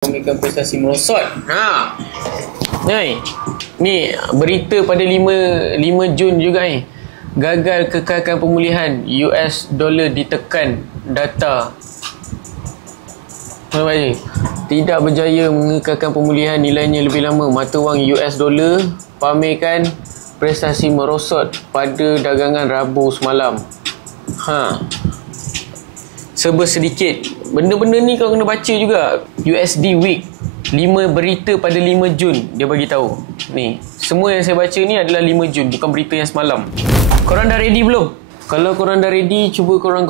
Memegang prestasi merosot. Ni berita pada 5 Jun juga ni. Gagal kekalkan pemulihan, US dollar ditekan data. Tidak berjaya mengekalkan pemulihan nilainya lebih lama. Mata wang US dollar pamerkan prestasi merosot pada dagangan Rabu semalam. Serba sedikit. Benda-benda ni kau kena baca juga. USD Week 5 berita pada 5 Jun dia bagi tahu. Ni, semua yang saya baca ni adalah 5 Jun, bukan berita yang semalam. Korang dah ready belum? Kalau korang dah ready, cuba korang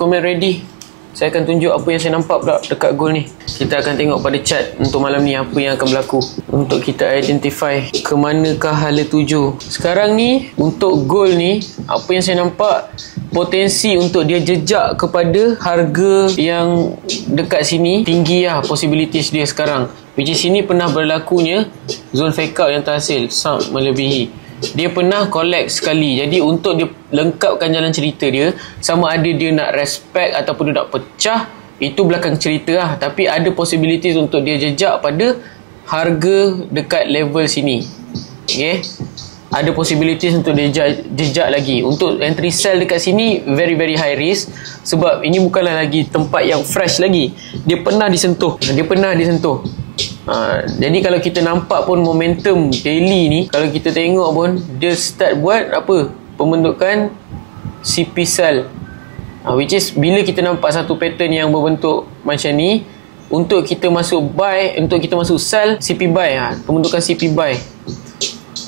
komen ready. Saya akan tunjuk apa yang saya nampak pula dekat goal ni. Kita akan tengok pada chart untuk malam ni apa yang akan berlaku, untuk kita identify ke manakah hala tuju. Sekarang ni untuk goal ni, apa yang saya nampak, potensi untuk dia jejak kepada harga yang dekat sini tinggi lah possibilities dia sekarang. Which is sini pernah berlakunya zone fake out yang terhasil sangat melebihi. Dia pernah collect sekali. Jadi untuk dia lengkapkan jalan cerita dia, sama ada dia nak respect ataupun dia nak pecah, itu belakang cerita lah. Tapi ada possibilities untuk dia jejak pada harga dekat level sini. Okay, ada possibilities untuk dia jejak lagi. Untuk entry sell dekat sini very very high risk, sebab ini bukanlah lagi tempat yang fresh lagi. Dia pernah disentuh. Jadi kalau kita nampak pun momentum daily ni, kalau kita tengok pun dia start buat apa, pembentukan CP sell, which is bila kita nampak satu pattern yang berbentuk macam ni, untuk kita masuk buy, untuk kita masuk sell, CP buy, pembentukan CP buy.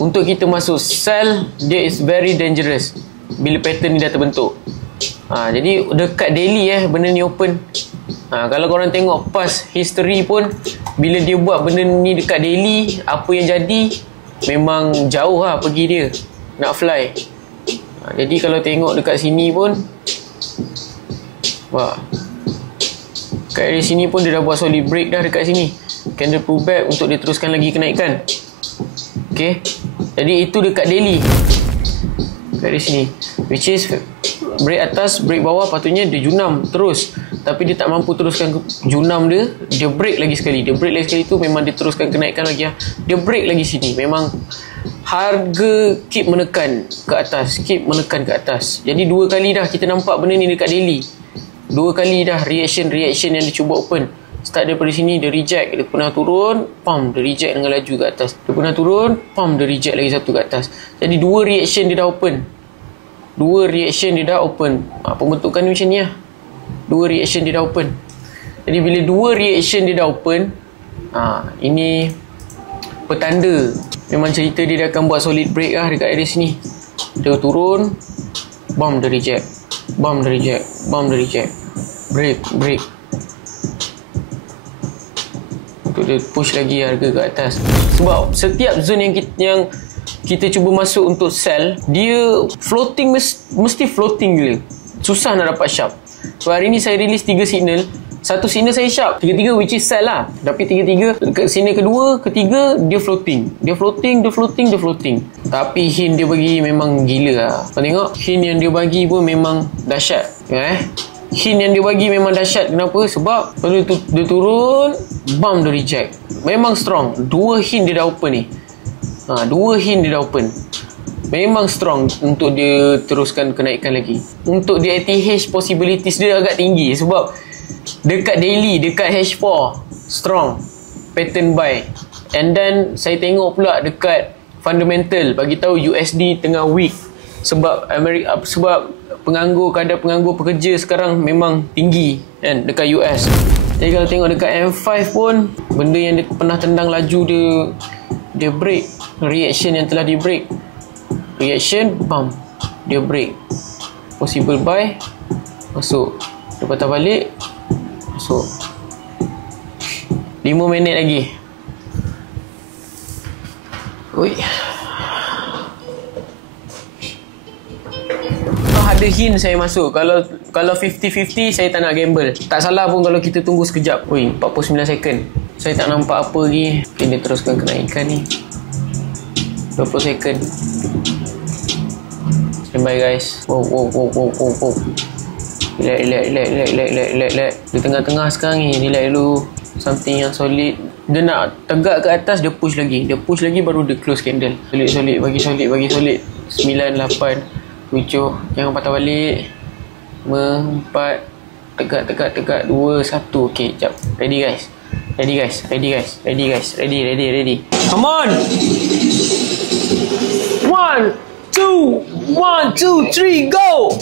Untuk kita masuk sell, dia is very dangerous bila pattern ni dah terbentuk. Jadi dekat daily benda ni open. Kalau korang tengok past history pun, bila dia buat benda ni dekat daily, apa yang jadi, memang jauh lah pergi dia nak fly. Jadi kalau tengok dekat sini pun, kat area sini pun dia dah buat solid break dah dekat sini. Candle pullback untuk dia teruskan lagi kenaikan. Okay, jadi itu dekat daily kat area sini, which is break atas, break bawah, patutnya dia junam terus, tapi dia tak mampu teruskan junam dia. Dia break lagi sekali, tu memang dia teruskan kenaikan lagi. Dia break lagi sini, memang harga keep menekan ke atas. Jadi 2 kali dah kita nampak benda ni dekat daily. 2 kali dah reaction yang dia cuba open. Start daripada sini, dia reject, dia pernah turun, dia reject dengan laju ke atas. Dia pernah turun, dia reject lagi satu ke atas. Jadi 2 reaction dia dah open. Pembentukan ni macam ni lah. 2 reaction dia dah open. Jadi bila 2 reaction dia dah open, ini petanda memang cerita dia akan buat solid break lah dekat area sini. Dia turun, dia reject, break untuk dia push lagi harga ke atas. Sebab setiap zone yang kita cuba masuk untuk sell, dia floating, mesti floating gila. Susah nak dapat sharp. So hari ni saya release 3 signal. Satu signal saya sharp, 3 which is sell lah. Tapi 3 signal kedua, ketiga dia floating. Tapi hint dia bagi memang gila lah. Kau tengok hint yang dia bagi pun memang dahsyat. Kenapa? Sebab dia turun, dia reject. Memang strong. 2 hint dia dah open ni. 2 hint dia dah open. Memang strong untuk dia teruskan kenaikan lagi. Untuk dia ATH possibilities dia agak tinggi, sebab dekat daily, dekat H4 strong pattern buy. And then saya tengok pula dekat fundamental bagi tahu USD tengah weak, sebab kadar penganggur pekerja sekarang memang tinggi kan dekat US. Jadi kalau tengok dekat M5 pun, benda yang dia pernah tendang laju, dia break. Reaction yang telah di break, dia break. Possible buy, masuk. Dia patah balik, masuk. 5 minit lagi. Ada hint saya masuk. Kalau 50-50 saya tak nak gamble. Tak salah pun kalau kita tunggu sekejap. 49 second. Saya tak nampak apa lagi. Dia teruskan kenaikan ni. 20 second. Standby guys. Wow. Relax. Di tengah-tengah sekarang ni. Relax dulu. something yang solid. Dia nak tegak ke atas, dia push lagi baru dia close candle. Solid, bagi solid. 9, 8, 7, jangan patah balik. 5, 4, tegak, 2, 1. Okay, jap. Ready guys. Ready. Come on. 1, 2, 3, go.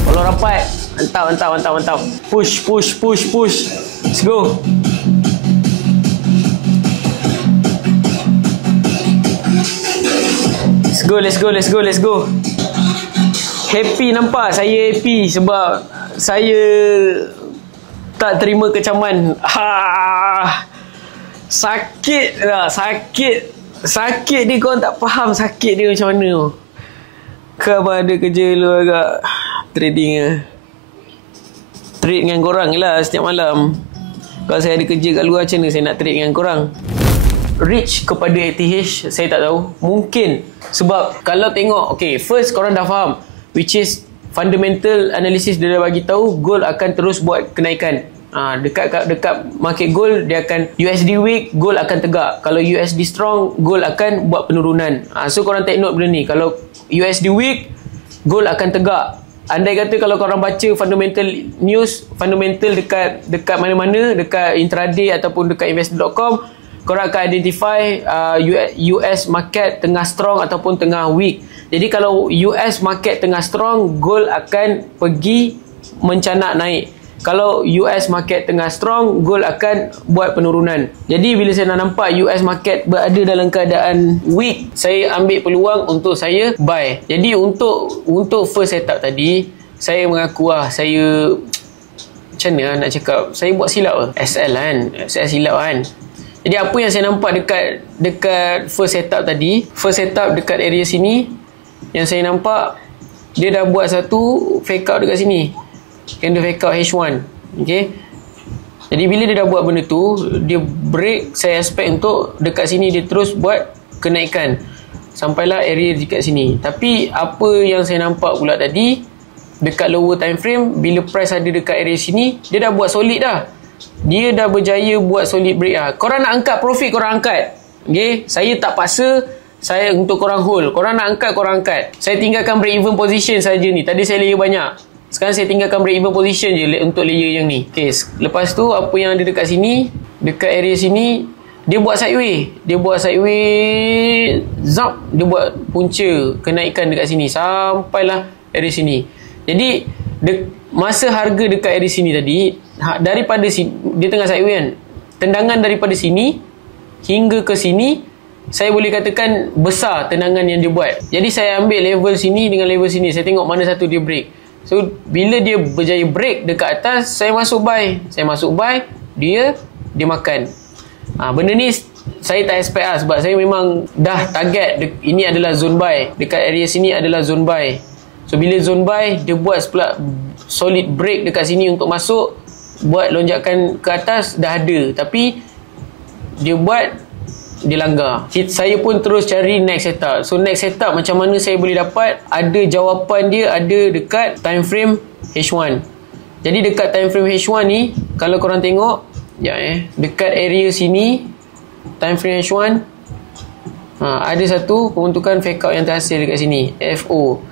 Kalau rapat, mantap. Push. Let's go. Let's go. Happy nampak? Saya happy sebab saya tak terima kecaman. Sakit ni, korang tak faham sakit dia macam mana. Kau ada kerja lu agak trading lah. Trade dengan korang lah setiap malam. Kalau saya ada kerja kat luar, macam mana saya nak trade dengan korang? Reach kepada ATH, saya tak tahu. Mungkin sebab kalau tengok, okay, first korang dah faham, which is fundamental analysis dia dah bagi tahu gold akan terus buat kenaikan. Dekat market gold, dia akan USD weak, gold akan tegak. Kalau USD strong, gold akan buat penurunan. So korang take note benda ni. Kalau USD weak, gold akan tegak. Andai kata kalau korang baca fundamental news, fundamental dekat mana-mana, dekat intraday ataupun dekat investor.com, korang akan identify US market tengah strong ataupun tengah weak. Jadi kalau US market tengah strong, gold akan pergi mencanak naik. Kalau US market tengah strong, gold akan buat penurunan. Jadi bila saya nak nampak US market berada dalam keadaan weak, saya ambil peluang untuk saya buy. Jadi untuk first setup tadi, saya mengaku saya macam mana nak cakap, saya buat silap SL kan. Saya silap kan. Jadi apa yang saya nampak dekat first setup tadi, first setup dekat area sini, yang saya nampak dia dah buat satu fake out dekat sini. Candle fake out H1. Okay. Jadi bila dia dah buat benda tu, dia break, saya expect untuk dekat sini dia terus buat kenaikan sampailah area dekat sini. Tapi apa yang saya nampak pula tadi, dekat lower time frame, bila price ada dekat area sini, dia dah buat solid dah. Dia dah berjaya buat solid break lah. Korang nak angkat profit, korang angkat. Okay. Saya tak paksa saya untuk korang hold. Korang nak angkat, korang angkat. Saya tinggalkan break even position saja ni. Tadi saya layer banyak. Sekarang saya tinggalkan break even position je untuk layer yang ni. Okay. Lepas tu apa yang ada dekat sini, dekat area sini, dia buat sideway. Zap. Dia buat punca kenaikan dekat sini sampailah area sini. Jadi masa harga dekat area sini tadi, daripada sini, dia tengah sideway kan, tendangan daripada sini hingga ke sini, saya boleh katakan besar tendangan yang dia buat. Jadi saya ambil level sini dengan level sini, saya tengok mana satu dia break. So bila dia berjaya break dekat atas, saya masuk buy, dia makan. Benda ni saya tak expect lah, sebab saya memang dah target ini adalah zone buy, dekat area sini adalah zone buy. So bila zone buy, dia buat solid break dekat sini untuk masuk, buat lonjakan ke atas dah ada, tapi dia langgar. Saya pun terus cari next setup. So next setup macam mana saya boleh dapat? Ada jawapan dia ada dekat time frame H1. Jadi dekat time frame H1 ni, kalau korang tengok dekat area sini time frame H1, ada satu pembentukan fake out yang terhasil dekat sini, FO.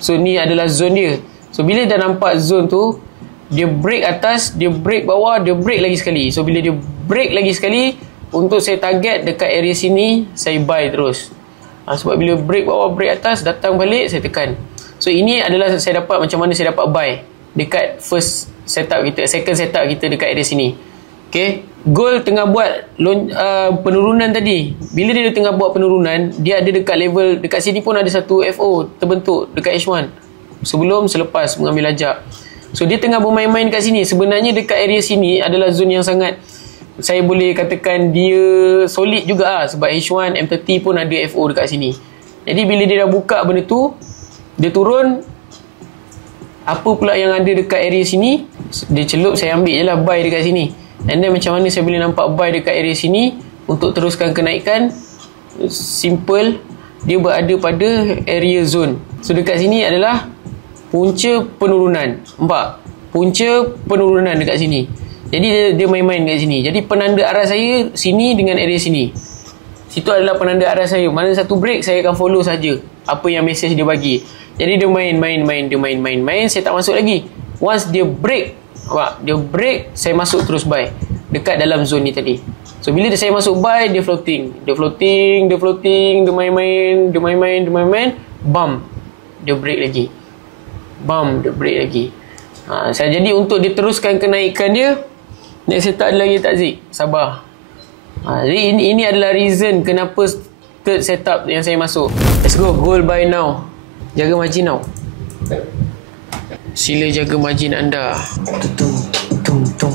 So ni adalah zone dia. So bila dah nampak zone tu, dia break atas, dia break bawah, dia break lagi sekali. So bila dia break lagi sekali, untuk saya target dekat area sini, saya buy terus. Sebab bila break bawah, break atas, datang balik, saya tekan. So ini adalah saya dapat macam mana saya dapat buy dekat first setup kita, second setup kita dekat area sini. Okay. Gold tengah buat penurunan tadi. Bila dia tengah buat penurunan, dia ada dekat level, dekat sini pun ada satu FO terbentuk dekat H1. Selepas mengambil ajak. So dia tengah bermain-main kat sini. Sebenarnya dekat area sini adalah zone yang sangat, saya boleh katakan dia solid juga lah, sebab H1, M30 pun ada FO dekat sini. Jadi bila dia dah buka benda tu, dia turun, apa pula yang ada dekat area sini, dia celup, saya ambil je lah buy dekat sini. And then macam mana saya boleh nampak buy dekat area sini untuk teruskan kenaikan? Simple, dia berada pada area zone. So dekat sini adalah punca penurunan. Nampak? Punca penurunan dekat sini. Jadi dia main-main dekat sini. Jadi penanda arah saya sini dengan area sini. Situ adalah penanda arah saya. Mana satu break, saya akan follow saja apa yang message dia bagi. Jadi dia main, saya tak masuk lagi. Once dia break, dia break, saya masuk terus buy dekat dalam zone ni tadi. So bila saya masuk buy, dia floating, dia main, bam, dia break lagi, bam, dia break lagi. Jadi untuk diteruskan kenaikan dia, next setup ada lagi takzik, sabar. Jadi ini adalah reason kenapa third setup yang saya masuk. Let's go, gold buy now. Jaga margin now. Sila jaga margin anda. Tung.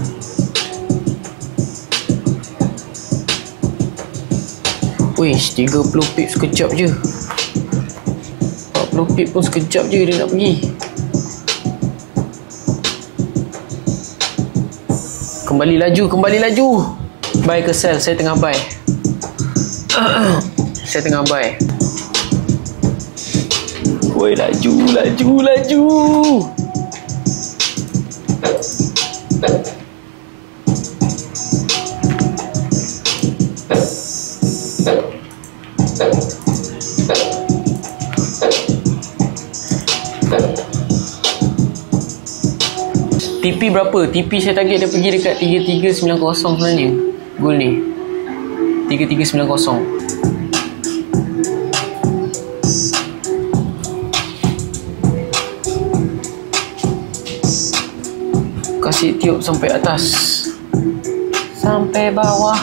Wish, 30 pip sekejap je. 40 pip pun sekejap je dia nak pergi. Kembali laju. Buy ke sell? Saya tengah buy. Saya tengah buy. Woi, laju. TP berapa? TP saya target dia pergi dekat 3390 sebenarnya. Goal ni 3390. Kasih tiup sampai atas, sampai bawah.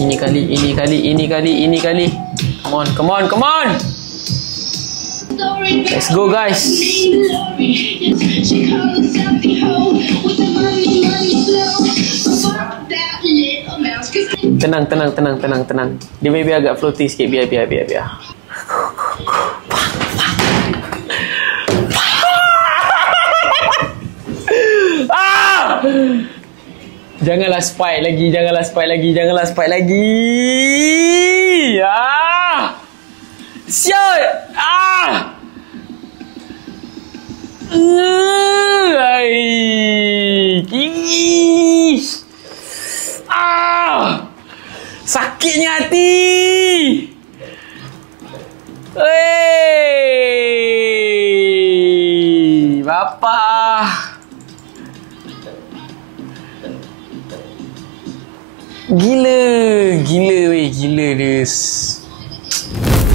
Ini kali. Come on. Let's go guys. Tenang. Dia maybe agak floating sikit. Biar. Janganlah spike lagi. Sial. Sakitnya hati. Bapa. Gila dia.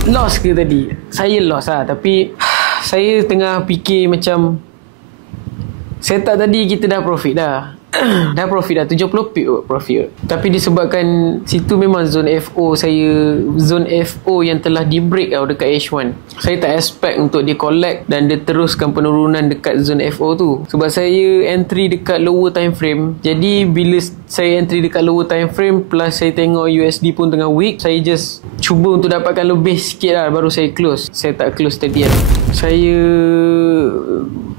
Lost ke tadi? Saya lost lah. Tapi saya tengah fikir macam setup tadi kita dah profit dah. Dah profit dah 70 pip profit. Tapi disebabkan situ memang zone FO saya, zone FO yang telah di break tau dekat H1. Saya tak expect untuk dia collect dan dia teruskan penurunan dekat zone FO tu. Sebab saya entry dekat lower time frame. Jadi bila saya entry dekat lower time frame plus saya tengok USD pun tengah weak, saya just cuba untuk dapatkan lebih sikit lah baru saya close. Saya tak close tadi kan. Saya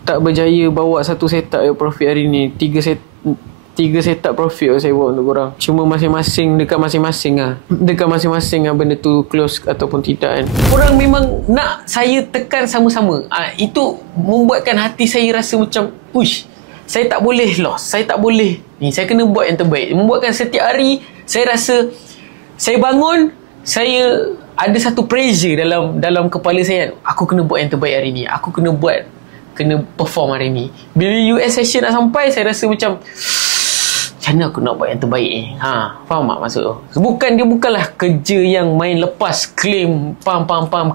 tak berjaya bawa satu setup profit hari ni. Tiga setup profit saya bawa untuk korang. Cuma masing-masing dekat masing-masing lah benda tu close ataupun tidak kan. Korang memang nak saya tekan sama-sama. Itu membuatkan hati saya rasa macam push. Saya tak boleh loss. Saya tak boleh ni. Saya kena buat yang terbaik. Membuatkan setiap hari saya rasa saya bangun, saya ada satu pressure dalam kepala saya kan. Aku kena buat yang terbaik hari ni. Aku kena perform hari ni. Bila US session nak sampai, saya rasa macam macam mana aku nak buat yang terbaik ni. Faham tak maksud tu? Dia bukanlah kerja yang main lepas claim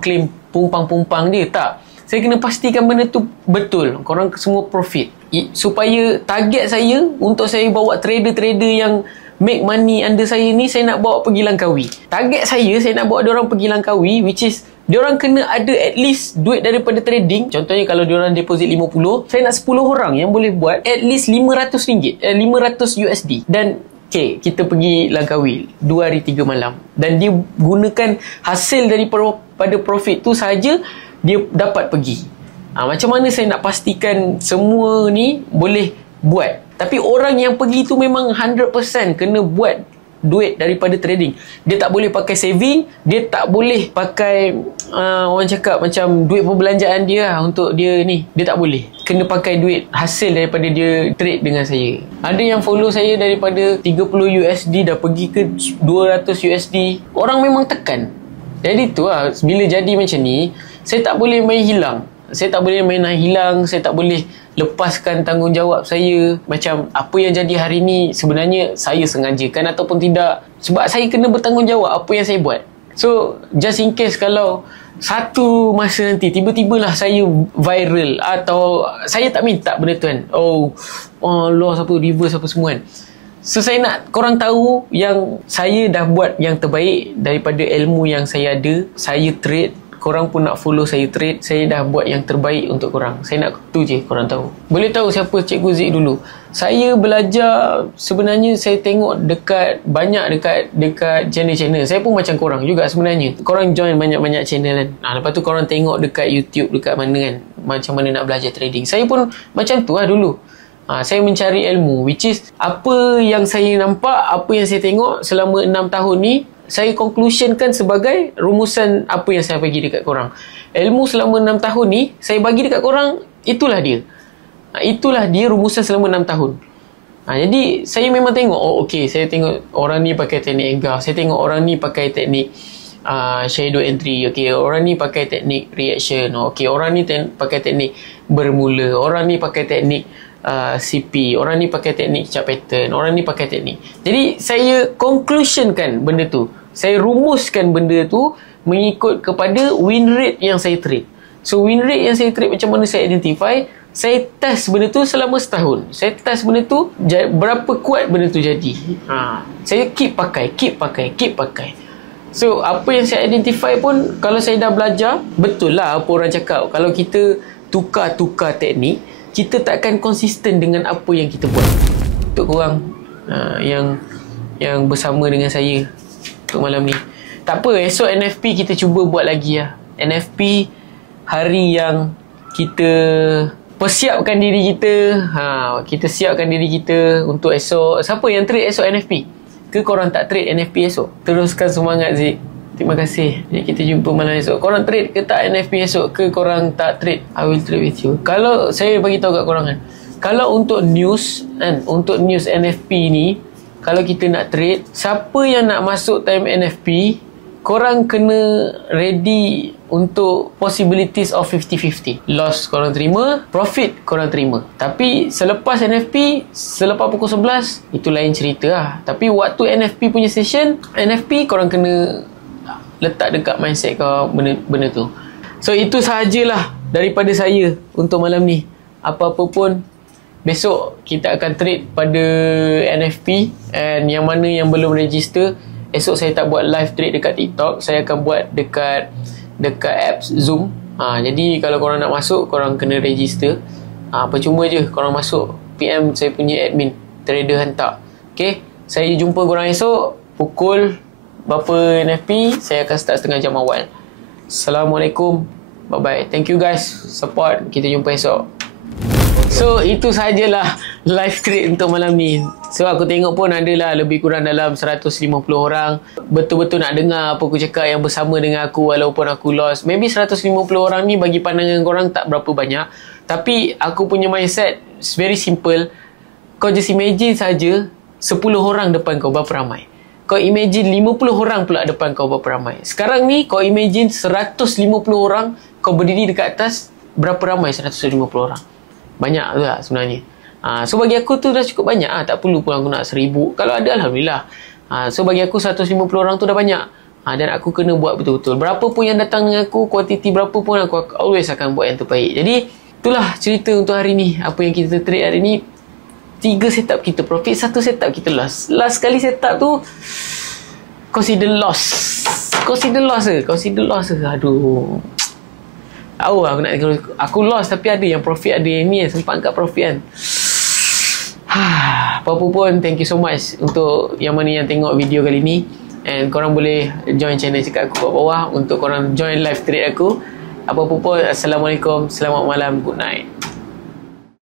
claim pumpang dia. Tak. Saya kena pastikan benda tu betul. Korang semua profit. Supaya target saya untuk saya bawa trader-trader yang make money under saya ni, saya nak bawa pergi Langkawi. Target saya nak bawa diorang pergi Langkawi, which is diorang kena ada at least duit daripada trading. Contohnya kalau diorang deposit 50, saya nak 10 orang yang boleh buat at least RM500, 500 USD. Dan okay, kita pergi Langkawi 2 hari 3 malam. Dan dia gunakan hasil daripada profit tu saja, dia dapat pergi. Macam mana saya nak pastikan semua ni boleh buat? Tapi orang yang pergi tu memang 100% kena buat duit daripada trading. Dia tak boleh pakai saving, dia tak boleh pakai orang cakap macam duit perbelanjaan dia lah untuk dia ni. Dia tak boleh. Kena pakai duit hasil daripada dia trade dengan saya. Ada yang follow saya daripada 30 USD dah pergi ke 200 USD. Orang memang tekan. Jadi tu lah, bila jadi macam ni, saya tak boleh main hilang. Saya tak boleh main hilang. Saya tak boleh lepaskan tanggungjawab saya. Macam apa yang jadi hari ni sebenarnya saya sengajakan ataupun tidak. Sebab saya kena bertanggungjawab apa yang saya buat. So just in case kalau satu masa nanti tiba-tibalah saya viral atau saya tak minta benda tu kan. Loss apa, reverse apa semua kan. So saya nak korang tahu yang saya dah buat yang terbaik daripada ilmu yang saya ada. Saya trade. Korang pun nak follow saya trade. Saya dah buat yang terbaik untuk korang. Saya nak tu je korang tahu. Boleh tahu siapa Cikgu Zik dulu? Saya belajar, sebenarnya saya tengok banyak dekat channel-channel. Saya pun macam korang juga sebenarnya. Korang join banyak-banyak channel kan. Lepas tu korang tengok dekat YouTube, dekat mana kan, macam mana nak belajar trading. Saya pun macam tu lah dulu. Saya mencari ilmu, which is apa yang saya nampak, apa yang saya tengok selama 6 tahun ni, saya conclusionkan sebagai rumusan apa yang saya bagi dekat korang. Ilmu selama 6 tahun ni saya bagi dekat korang, itulah dia. Itulah dia rumusan selama 6 tahun. Jadi saya memang tengok, okey, saya tengok orang ni pakai teknik engulf, saya tengok orang ni pakai teknik shadow entry, okey, orang ni pakai teknik reaction, okey, orang ni pakai teknik bermula, orang ni pakai teknik CP, orang ni pakai teknik chart pattern, orang ni pakai teknik. Jadi saya conclusionkan benda tu, saya rumuskan benda tu mengikut kepada win rate yang saya trade. So win rate yang saya trade, macam mana saya identify, saya test benda tu selama setahun. Saya test benda tu berapa kuat benda tu jadi. Saya keep pakai. So apa yang saya identify pun, kalau saya dah belajar, betul lah apa orang cakap, kalau kita tukar-tukar teknik, kita takkan konsisten dengan apa yang kita buat. Untuk korang yang bersama dengan saya untuk malam ni, tak apa, esok NFP kita cuba buat lagi lah. NFP hari yang kita persiapkan diri kita. Kita siapkan diri kita untuk esok. Siapa yang trade esok NFP? Ke korang tak trade NFP esok? Teruskan semangat Zik. Terima kasih. Jadi kita jumpa malam esok. Korang trade ke tak NFP esok? Ke korang tak trade? I will trade with you. Kalau saya bagi tahu kat korang kan, kalau untuk news kan, untuk news NFP ni, kalau kita nak trade, siapa yang nak masuk time NFP, korang kena ready untuk possibilities of 50-50. Loss korang terima, profit korang terima. Tapi selepas NFP, selepas pukul 11, itu lain cerita lah. Tapi waktu NFP punya session, NFP korang kena letak dekat mindset kau benda tu. So itu sahajalah daripada saya untuk malam ni. Apa-apa pun, besok kita akan trade pada NFP. And yang mana yang belum register, esok saya tak buat live trade dekat TikTok. Saya akan buat dekat apps Zoom. Jadi kalau korang nak masuk, korang kena register. Percuma je korang masuk, PM saya punya admin, trader hantar. Okay, saya jumpa korang esok pukul berapa NFP. Saya akan start setengah jam awal. Assalamualaikum, bye bye. Thank you guys support. Kita jumpa esok. So itu sajalah live trade untuk malam ni. So aku tengok pun adalah lebih kurang dalam 150 orang betul-betul nak dengar apa aku cakap, yang bersama dengan aku walaupun aku lost. Maybe 150 orang ni bagi pandangan korang tak berapa banyak, tapi aku punya mindset very simple. Kau just imagine saja 10 orang depan kau berapa ramai. Kau imagine 50 orang pula depan kau berapa ramai. Sekarang ni kau imagine 150 orang kau berdiri dekat atas, berapa ramai 150 orang. Banyak tu lah sebenarnya. So bagi aku tu dah cukup banyak lah. Tak perlu pun aku nak 1000. Kalau ada, Alhamdulillah. So bagi aku 150 orang tu dah banyak. Dan aku kena buat betul-betul. Berapa pun yang datang dengan aku, kuantiti berapa pun, aku always akan buat yang terbaik. Jadi itulah cerita untuk hari ni. Apa yang kita trade hari ni, 3 setup kita profit, 1 setup kita loss. Last kali setup tu consider loss. Consider loss ke? Aduh, tahu aku nak, aku loss tapi ada yang profit, ada yang ni sempat angkat profit kan. Apa-apa pun, thank you so much untuk yang mana yang tengok video kali ni. And korang boleh join channel cakap aku kat bawah untuk korang join live trade aku. Apa-apa pun, Assalamualaikum, selamat malam, good night.